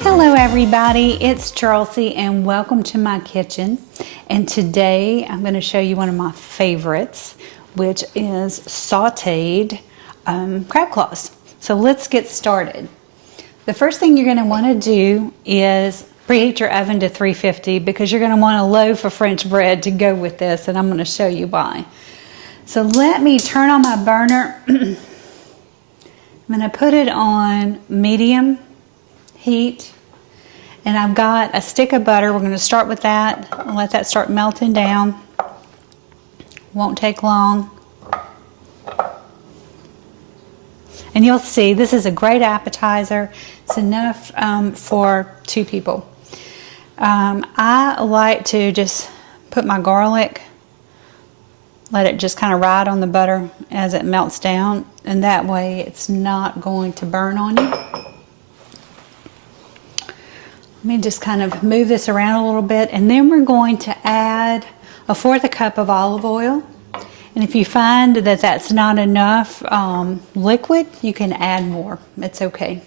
Hello everybody, it's Chelsea and welcome to my kitchen. And today I'm going to show you one of my favorites, which is sauteed crab claws. So let's get started. The first thing you're going to want to do is preheat your oven to 350 because you're going to want a loaf of French bread to go with this, and I'm going to show you why. So let me turn on my burner. I'm going to put it on medium heat, and I've got a stick of butter. We're going to start with that and let that start melting down. Won't take long. And you'll see this is a great appetizer. It's enough for 2 people. I like to just put my garlic, let it just kind of ride on the butter as it melts down, and that way it's not going to burn on you. Let me just kind of move this around a little bit, and then we're going to add 1/4 cup of olive oil. And if you find that that's not enough liquid, you can add more. It's okay.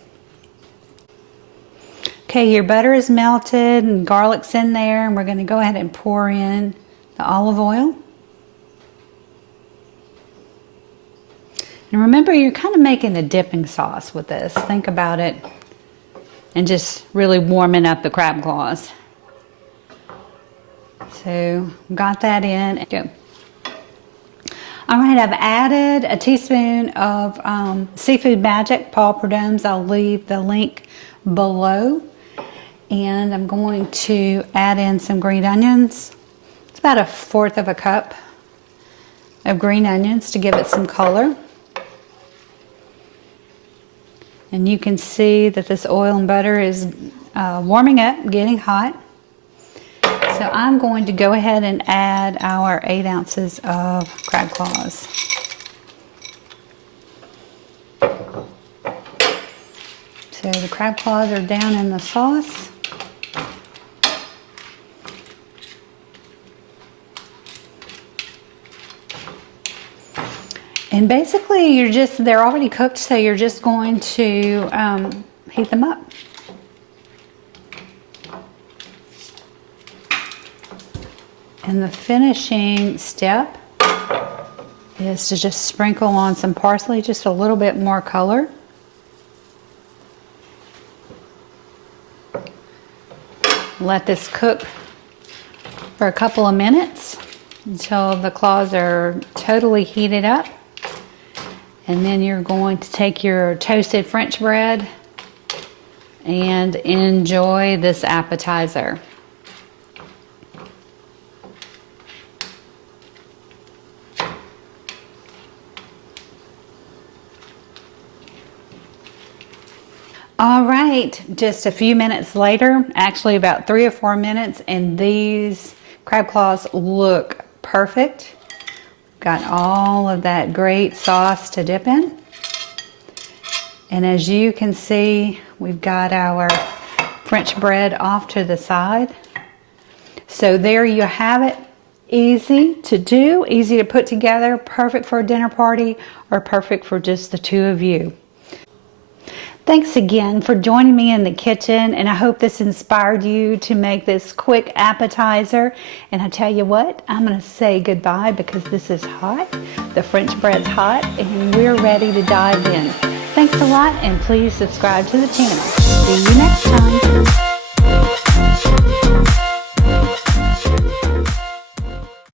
Okay, your butter is melted and garlic's in there, and we're going to go ahead and pour in the olive oil. And remember, you're kind of making a dipping sauce with this. Think about it. And just really warming up the crab claws. So, got that in. All right, I've added a teaspoon of Seafood Magic, Paul Prud'homme's. I'll leave the link below. And I'm going to add in some green onions. It's about 1/4 cup of green onions to give it some color. And you can see that this oil and butter is warming up, getting hot. So I'm going to go ahead and add our 8 ounces of crab claws. So the crab claws are down in the sauce. And basically they're already cooked, so you're just going to heat them up. And the finishing step is to just sprinkle on some parsley, just a little bit more color. Let this cook for a couple of minutes until the claws are totally heated up. And then you're going to take your toasted French bread and enjoy this appetizer. All right, just a few minutes later, actually about 3 or 4 minutes, and these crab claws look perfect. Got all of that great sauce to dip in. And as you can see, we've got our French bread off to the side. So there you have it. Easy to do, easy to put together, perfect for a dinner party or perfect for just the 2 of you. Thanks again for joining me in the kitchen, and I hope this inspired you to make this quick appetizer. And I tell you what, I'm going to say goodbye because this is hot. The French bread's hot, and we're ready to dive in. Thanks a lot, and please subscribe to the channel. See you next time.